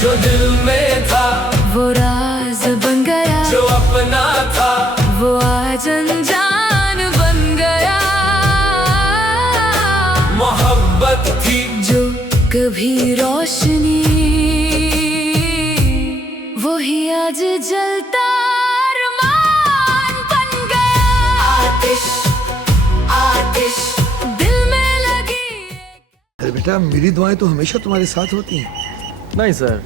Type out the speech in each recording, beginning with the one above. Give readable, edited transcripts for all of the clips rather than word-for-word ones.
जो दिल में था वो राज बन गया, जो अपना था वो आज अनजान बन गया। मोहब्बत थी जो कभी रोशनी, वही आज जलता अरमान बन गया। आतिश आतिश दिल में लगी। अरे बेटा, मेरी दुआएं तो हमेशा तुम्हारे साथ होती हैं। नहीं सर,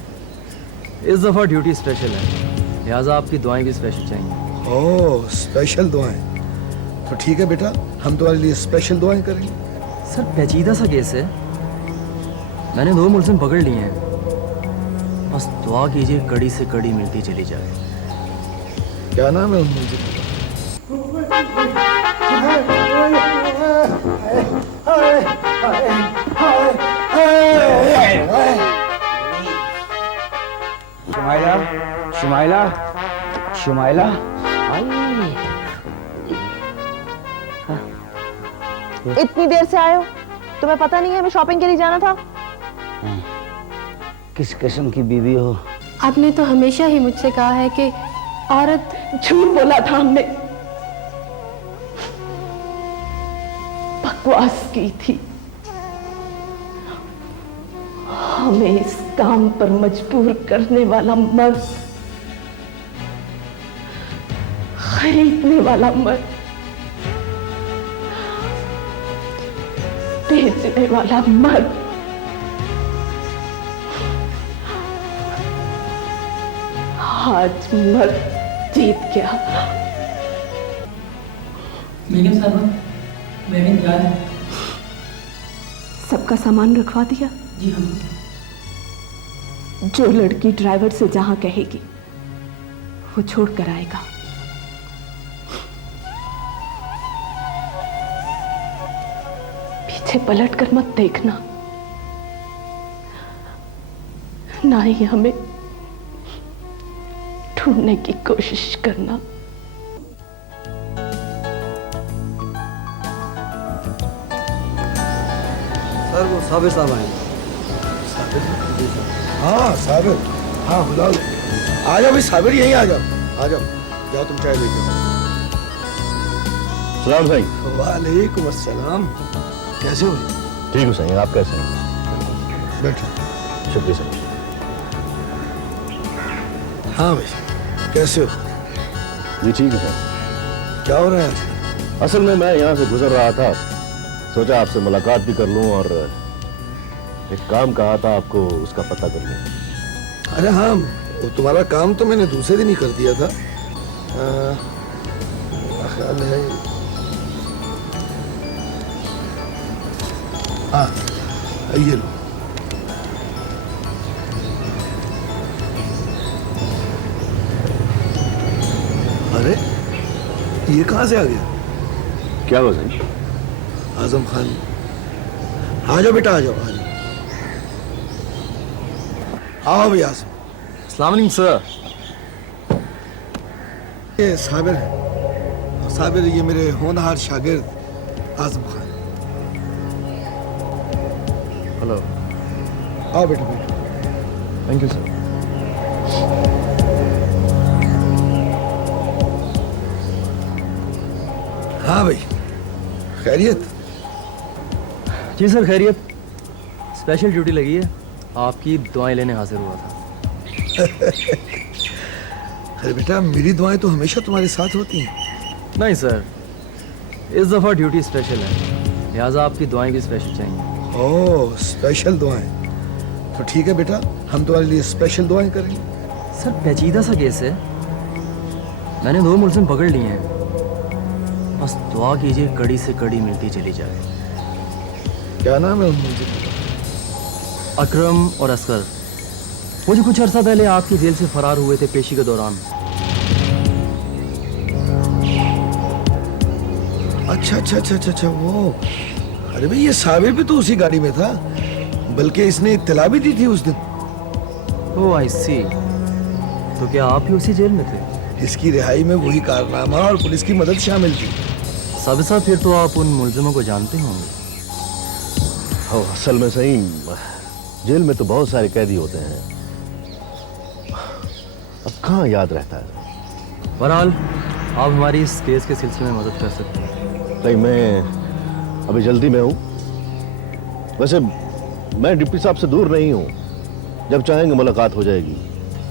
इस दफ़ा ड्यूटी स्पेशल है, लिहाजा आपकी दुआएं भी स्पेशल चाहिए। ओह, स्पेशल दुआएं। तो ठीक है बेटा, हम तुम्हारे लिए स्पेशल दुआएं करेंगे। सर पेचीदा सा केस है, मैंने 2 मुलजिम पकड़ लिए हैं, बस दुआ कीजिए कड़ी से कड़ी मिलती चली जाए। क्या नाम है उन मुझे? शुमाइला, शुमाइला, शुमाइला। इतनी देर से आए हो, तुम्हें पता नहीं है हमें शॉपिंग के लिए जाना था? किस किस्म की बीवी हो? आपने तो हमेशा ही मुझसे कहा है कि औरत। झूठ बोला था हमने, बकवास की थी। हमें इस काम पर मजबूर करने वाला मर्द, खरीदने वाला मर्द, बेचने वाला मर्द, आज मर्द जीत गया। बेगम साहब, बेगम तैयार है। सबका सामान रखवा दिया? जी हाँ। जो लड़की ड्राइवर से जहां कहेगी वो छोड़ कर आएगा। पीछे पलट कर मत देखना, ना ही हमें ढूंढने की कोशिश करना। सर वो साबिर साहब आए। हाँ साबिर, हाँ बुला लो। आ जाओ भाई साबिर, यहीं आ जाओ, आ जाओ। जाओ तुम चाय लेके आओ। सलाम साईं। वालेकुम अस्सलाम। कैसे हो? ठीक हूँ साईं, आप कैसे हैं? बैठो। शुक्रिया साईं। हाँ भाई, कैसे हो? जी ठीक है साईं। क्या हो रहा है आज? असल में मैं यहाँ से गुजर रहा था, सोचा आपसे मुलाकात भी कर लूँ और एक काम कहा था आपको, उसका पता कर लूँ। अरे हाँ, वो तुम्हारा काम तो मैंने दूसरे दिन ही कर दिया था। ख्याल है। हाँ, ये लो। अरे ये कहाँ से आ गया? क्या हुआ साईं? आजम खान। आ जाओ बेटा, आ जाओ, आ जाओ। आओ भाई आजम। अस्सलाम वालेकुम सर। ये साबिर है। साबिर, ये मेरे होनहार शागिर्द आजम खान। हेलो। आओ बेटा, बेटा। Thank you sir. हाँ भाई, खैरियत? जी सर खैरियत, स्पेशल ड्यूटी लगी है, आपकी दुआएं लेने हाजिर हुआ था। अरे बेटा, मेरी दुआएं तो हमेशा तुम्हारे साथ होती हैं। नहीं सर, इस दफ़ा ड्यूटी स्पेशल है, लिहाजा आपकी दुआएं भी स्पेशल चाहिए। ओह, स्पेशल दुआएं। तो ठीक है बेटा, हम तुम्हारे लिए स्पेशल दुआएं करेंगे। सर पेचीदा सा केस है, मैंने 2 मुलजिम पकड़ लिए हैं, बस दुआ कीजिए कड़ी से कड़ी मिलती चली जाए। क्या नाम है उन मुझे? अकरम और असगर, वो जो कुछ अर्सा पहले आपकी जेल से फरार हुए थे पेशी के दौरान। अच्छा अच्छा अच्छा अच्छा अच्छा, वो। अरे भाई, ये साबिर भी तो उसी गाड़ी में था, बल्कि इसने इत्तला भी दी थी उस दिन। ओह आई सी, तो क्या आप ही उसी जेल में थे? इसकी रिहाई में वही कारनामा और पुलिस की मदद शामिल थी। सबसा फिर तो आप उन मुलजिमों को जानते होंगे। असल में सही, जेल में तो बहुत सारे कैदी होते हैं, अब कहाँ याद रहता है। बहरहाल आप हमारी इस केस के सिलसिले में मदद कर सकते हैं। नहीं, मैं अभी जल्दी में हूँ। वैसे मैं डिप्टी साहब से दूर नहीं हूँ, जब चाहेंगे मुलाकात हो जाएगी।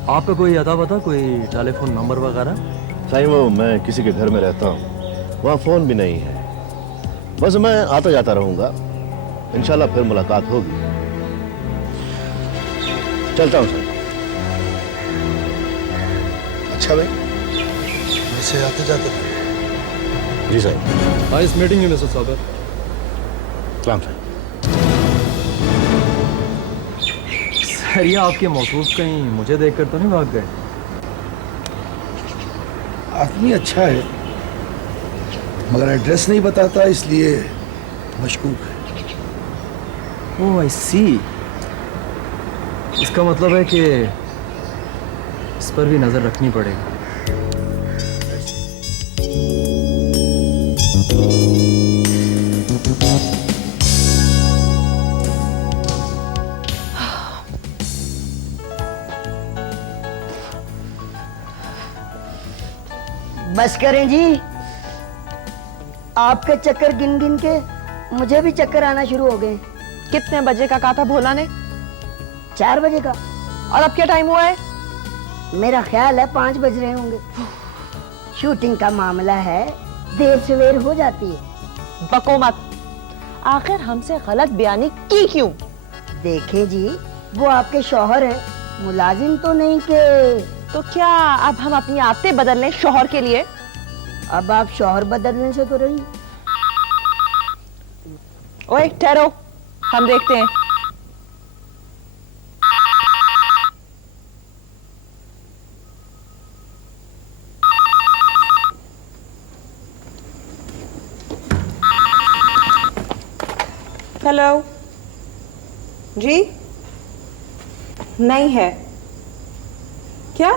आपका कोई अता पता, कोई टेलीफोन नंबर वगैरह? साईं, वो मैं किसी के घर में रहता हूँ, वहाँ फोन भी नहीं है। बस मैं आता जाता रहूंगा, इंशाल्लाह फिर मुलाकात होगी। चलता हूँ सर। अच्छा भाई, वैसे आते जाते रहो। जी साहब। नाइस मीटिंग यू मिस्टर साबर। सलाम साहब। सर, ये आपके मौसूफ कहीं मुझे देखकर तो नहीं भाग गए? आदमी अच्छा है, मगर एड्रेस नहीं बताता, इसलिए मशकूक है। ओह आई सी। इसका मतलब है कि इस पर भी नजर रखनी पड़ेगी। बस करें जी, आपके चक्कर गिन गिन के मुझे भी चक्कर आना शुरू हो गए। कितने बजे का कहा था भोला ने? 4 बजे का। और अब क्या टाइम हुआ है? मेरा ख्याल है 5 बज रहे होंगे। शूटिंग का मामला है, देर सवेर हो जाती है। बको मत, आखिर हमसे गलत बयानी की क्यों? देखें जी, वो आपके शौहर हैं, मुलाजिम तो नहीं के। तो क्या अब हम अपनी आदतें बदल लें शौहर के लिए? अब आप शौहर बदलने से तो रही। ओए ठहरो, हम देखते हैं। हेलो जी। नहीं है क्या?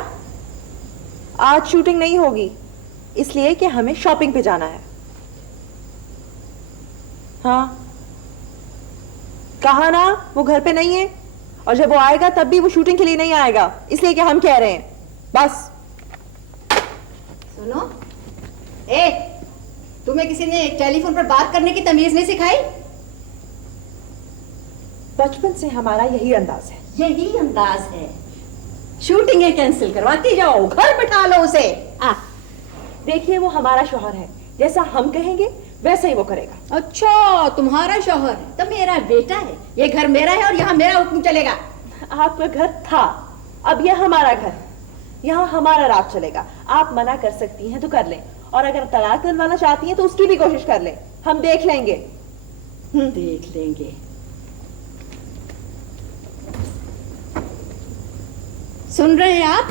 आज शूटिंग नहीं होगी, इसलिए कि हमें शॉपिंग पे जाना है। हाँ, कहा ना वो घर पे नहीं है, और जब वो आएगा तब भी वो शूटिंग के लिए नहीं आएगा, इसलिए कि हम कह रहे हैं। बस सुनो, तुम्हें किसी ने टेलीफोन पर बात करने की तमीज नहीं सिखाई? बचपन से हमारा यही अंदाज है। यही अंदाज है, शूटिंगें कैंसिल करवाती जाओ, घर बिठा लो उसे। देखिए, वो हमारा शौहर है, जैसा हम कहेंगे वैसा ही वो करेगा। अच्छा, तुम्हारा शौहर है तो मेरा बेटा है, ये घर मेरा है और यहाँ मेरा हुक्म चलेगा। आपका घर था, अब यह हमारा घर, यहाँ हमारा राज चलेगा। आप मना कर सकती हैं तो कर लें, और अगर तलाक दिलवाना चाहती हैं तो उसकी भी कोशिश कर लें, हम देख लेंगे। देख लेंगे। सुन रहे हैं आप?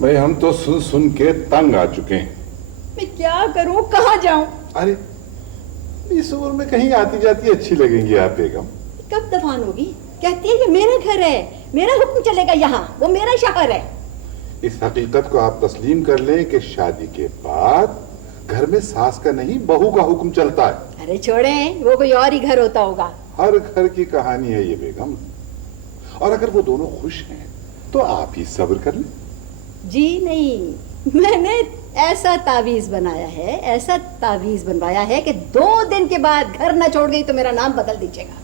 भाई, हम तो सुन सुन के तंग आ चुके हैं। मैं क्या करूं, कहाँ जाऊं? अरे, इस उम्र में कहीं आती जाती अच्छी लगेंगी आप बेगम। कब दफान होगी? कहती है ये मेरा घर है, मेरा हुक्म चलेगा यहाँ, वो मेरा शौहर है। इस हकीकत को आप तस्लीम कर लें कि शादी के बाद घर में सास का नहीं बहू का हुक्म चलता है। अरे छोड़े, वो कोई और ही घर होता होगा। हर घर की कहानी है ये बेगम, और अगर वो दोनों खुश हैं तो आप ही सब्र कर लें। जी नहीं, मैंने ऐसा तावीज बनाया है, ऐसा तावीज बनवाया है कि 2 दिन के बाद घर न छोड़ गई तो मेरा नाम बदल दीजिएगा।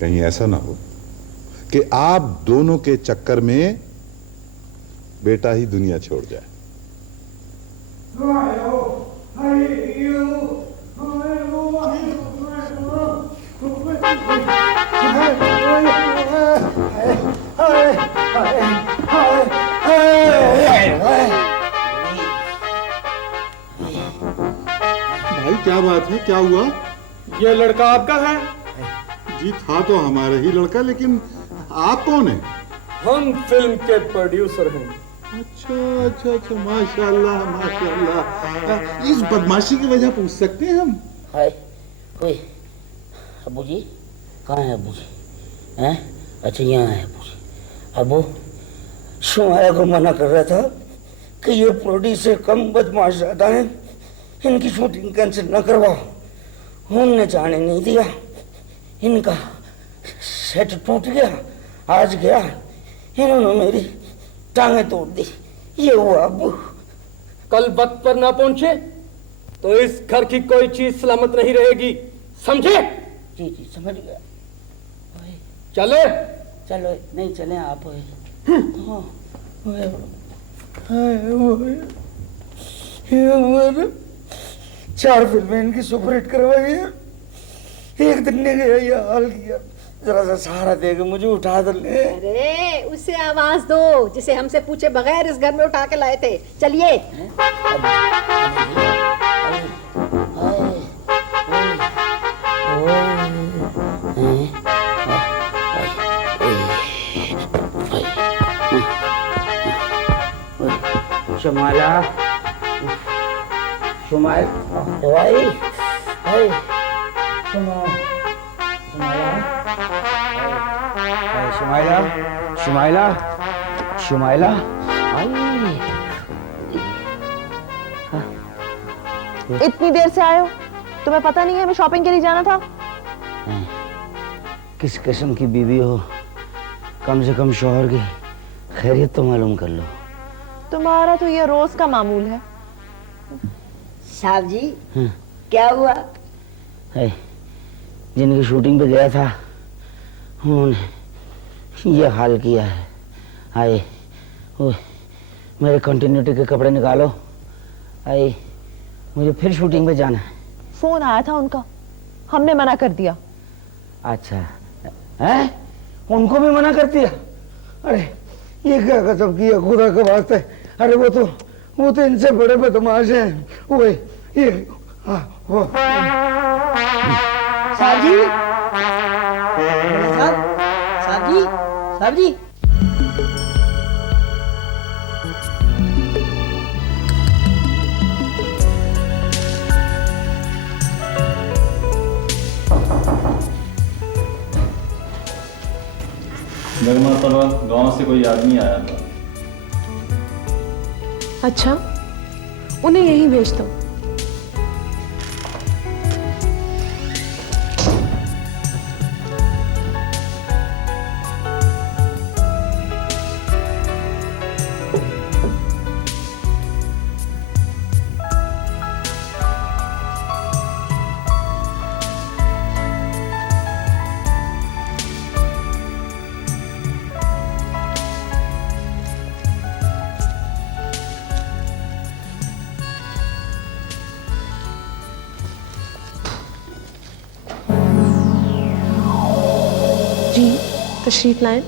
कहीं ऐसा ना हो कि आप दोनों के चक्कर में बेटा ही दुनिया छोड़ जाए। भाई, क्या बात है, क्या हुआ? ये लड़का आपका है? जी, था तो हमारा ही लड़का, लेकिन आप कौन हैं? हम फिल्म के प्रोड्यूसर हैं। अच्छा अच्छा अच्छा, माशाल्लाह माशाल्लाह। इस बदमाशी की वजह पूछ सकते हैं हम? हाय, कोई अबू जी कहाँ है? अबू जी हैं? अच्छा, यहाँ है अबू जी। अबू, शुमाया को मना कर रहा था कि ये प्रोड्यूसर कम बदमाश ज्यादा है, इनकी शूटिंग कैंसिल न करवाओ। उनने जाने नहीं दिया, इनका सेट टूट गया। आज गया, इन्होंने मेरी टांगें तोड़ दी। ये हुआ अब्बू। कल वक्त पर ना पहुंचे तो इस घर की कोई चीज सलामत नहीं रहेगी, समझे? जी जी समझ गया। चले? चलो नहीं चले आप। चार फिल्में इनकी सुपरहिट करवाई है, एक दिन ने गया ये हाल किया। जरा सा सहारा देके मुझे उठा दो। अरे उसे आवाज दो जिसे हमसे पूछे बगैर इस घर में उठा के लाए थे। चलिए। शुमाइला, शुमाइल, भाई, भाई, शुमाइला, शुमाइला, शुमाइला, इतनी देर से आए हो, तुम्हें पता नहीं है हमें शॉपिंग के लिए जाना था? किस किस्म की बीवी हो, कम से कम शौहर की खैरियत तो मालूम कर लो। तुम्हारा तो ये रोज का मामूल है। साहब जी क्या हुआ? जिनकी शूटिंग पे गया था उन्होंने ये हाल किया है। आए मेरे कंटिन्यूटी के कपड़े निकालो। आए मुझे फिर शूटिंग पे जाना है। फोन आया था उनका, हमने मना कर दिया। अच्छा है, उनको भी मना कर दिया? अरे ये क्या कसम किया खुदा के वास्ते। अरे वो तो इनसे बड़े बदमाश हैं। वो ये वो साहब जी, साहब जी, साहब जी। गांव से कोई आदमी आया था। अच्छा, उन्हें यहीं भेज दो। जी तशरीफ लाएं।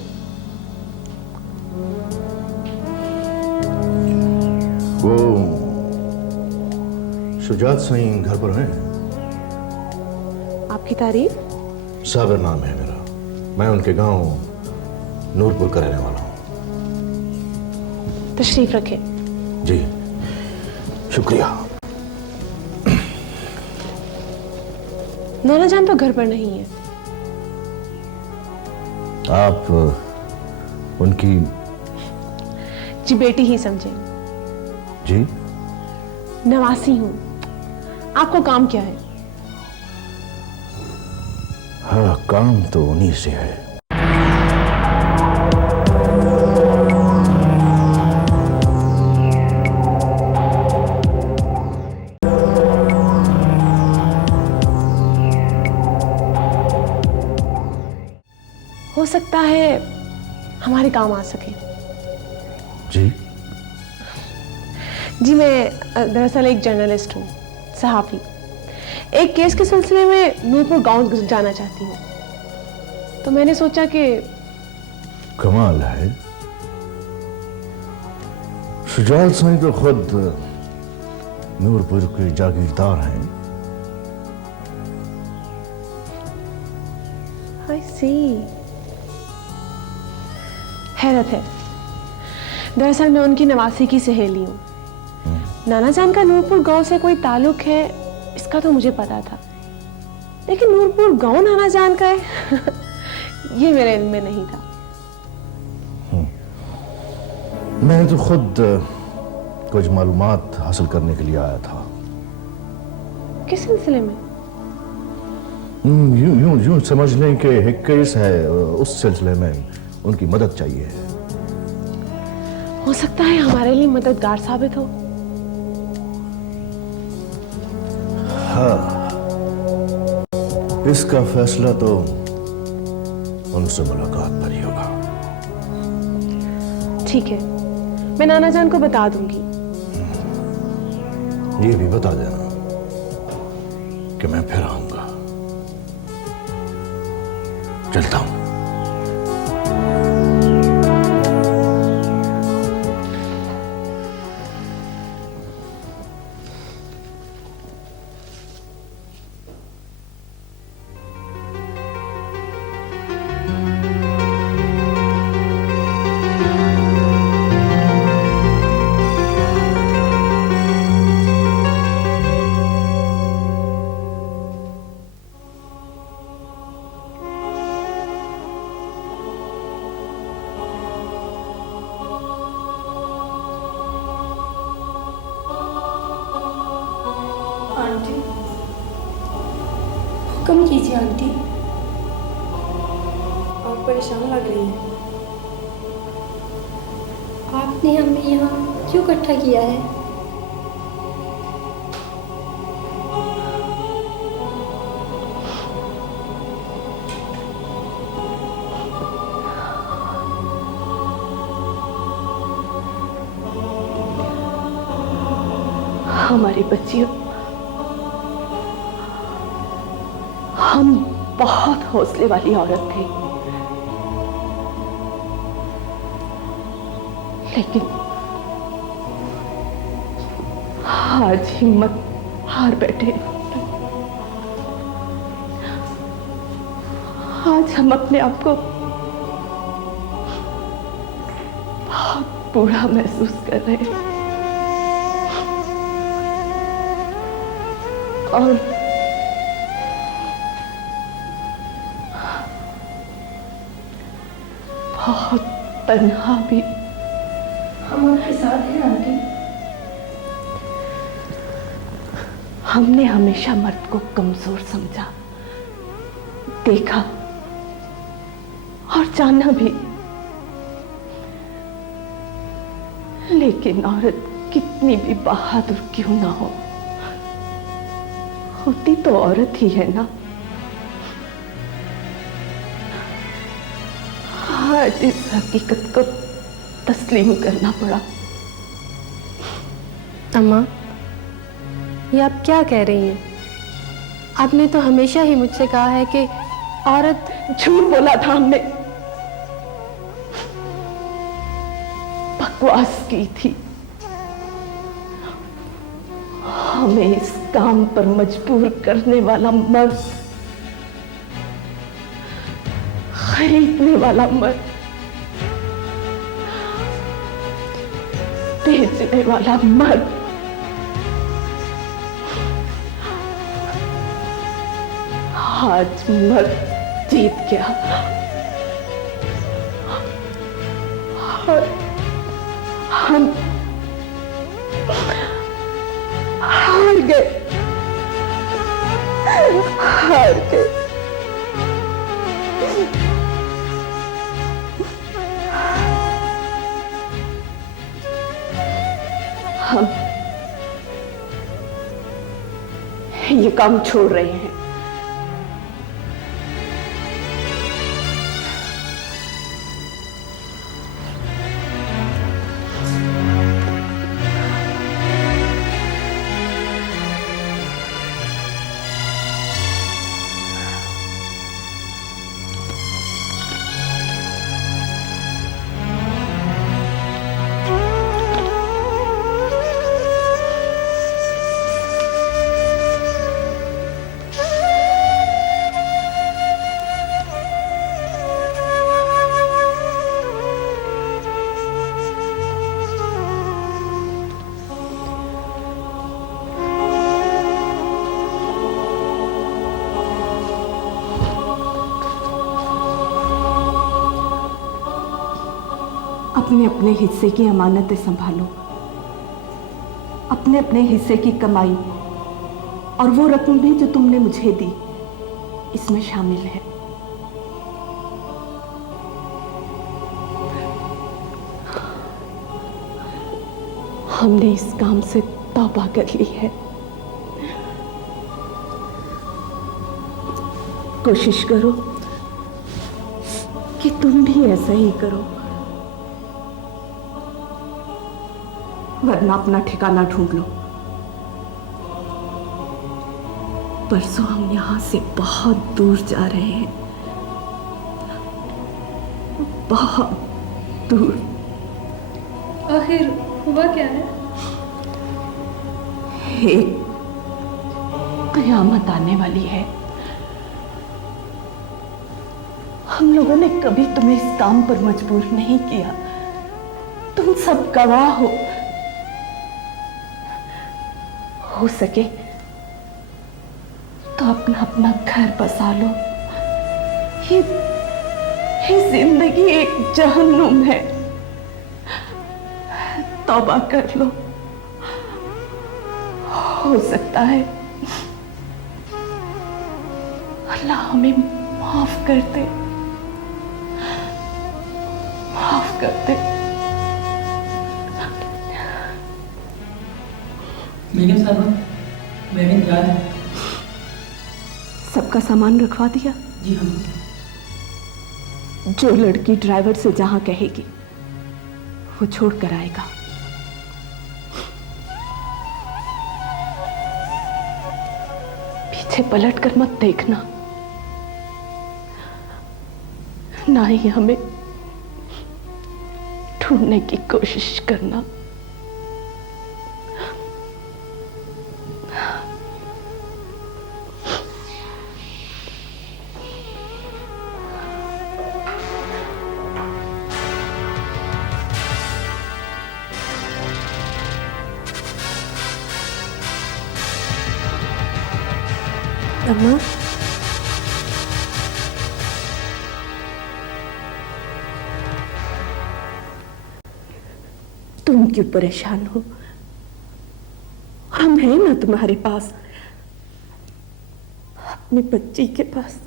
वो शुजात साईं घर पर हैं? आपकी तारीफ? साबिर नाम है मेरा। मैं उनके गांव नूरपुर का रहने वाला हूँ। तशरीफ रखें। जी शुक्रिया। नाना जान तो घर पर नहीं है। आप उनकी? जी बेटी ही समझे। जी नवासी हूं। आपको काम क्या है? हाँ काम तो उन्हीं से है। हो सकता है हमारे काम आ सके। जी जी मैं दरअसल एक जर्नलिस्ट हूँ, सहाफी। एक केस के सिलसिले में नूरपुर गांव जाना चाहती हूँ, तो मैंने सोचा कि कमाल है, शुजात साईं तो खुद नूरपुर के जागीरदार हैं। आई सी। हैरत है, दरअसल मैं उनकी नवासी की सहेली हूँ। नाना जान का नूरपुर गांव से कोई ताल्लुक है इसका तो मुझे पता था, लेकिन नूरपुर गांव नाना जान का है ये मेरे इल्म में नहीं था। मैं तो खुद कुछ मालूमात हासिल करने के लिए आया था। किस सिलसिले में? यूं यूं यूं समझ लें कि एक केस है, उस सिलसिले में उनकी मदद चाहिए। हो सकता है हमारे लिए मददगार साबित हो। हाँ, इसका फैसला तो उनसे मुलाकात पर ही होगा। ठीक है, मैं नाना जान को बता दूंगी। ये भी बता देना कि मैं फिर आऊंगा। चलता हूं। आंटी, हुक्म कीजिए आंटी। आप परेशान लग रही हैं। आपने हमें यहाँ क्यों इकट्ठा किया है? हमारी बच्चियों, हम बहुत हौसले वाली औरत थे, लेकिन आज हिम्मत हार बैठे। आज हम अपने आप को बहुत बुरा महसूस कर रहे हैं और बहुत तन्हा भी। हम आपके साथ हैं आंटी। हमने हमेशा मर्द को कमजोर समझा, देखा और जाना भी, लेकिन औरत कितनी भी बहादुर क्यों ना हो, होती तो औरत ही है ना। आज इस हकीकत को तस्लीम करना पड़ा। अम्मा, ये आप क्या कह रही हैं? आपने तो हमेशा ही मुझसे कहा है कि औरत। झूठ बोला था हमने, बकवास की थी। हमें इस काम पर मजबूर करने वाला मर्द, खरीदने वाला मर्द, बेचने वाला मर्द, आज मर्द जीत गया और हम हार गए, हार गए। हम ये काम छोड़ रहे हैं। अपने अपने हिस्से की अमानतें संभालो, अपने अपने हिस्से की कमाई और वो रकम भी जो तुमने मुझे दी, इसमें शामिल है। हमने इस काम से तौबा कर ली है। कोशिश करो कि तुम भी ऐसा ही करो, वरना अपना ठिकाना ढूंढ लो। परसों हम यहां से बहुत दूर जा रहे हैं, बहुत दूर। आखिर हुआ क्या है? एक कयामत आने वाली है। हम लोगों ने कभी तुम्हें इस काम पर मजबूर नहीं किया, तुम सब गवाह हो सके तो अपना अपना घर बसा लो। ये जिंदगी एक जहन्नुम है, तौबा कर लो। हो सकता है अल्लाह हमें माफ कर दे, माफ कर दे। बेगम साहब, बेगम तैयार है। सबका सामान रखवा दिया? जी हाँ। जो लड़की ड्राइवर से जहां कहेगी वो छोड़ कर आएगा। पीछे पलट कर मत देखना, ना ही हमें ढूंढने की कोशिश करना। अम्मा, तुम क्यों परेशान हो? हम हैं ना तुम्हारे पास, अपनी बच्ची के पास।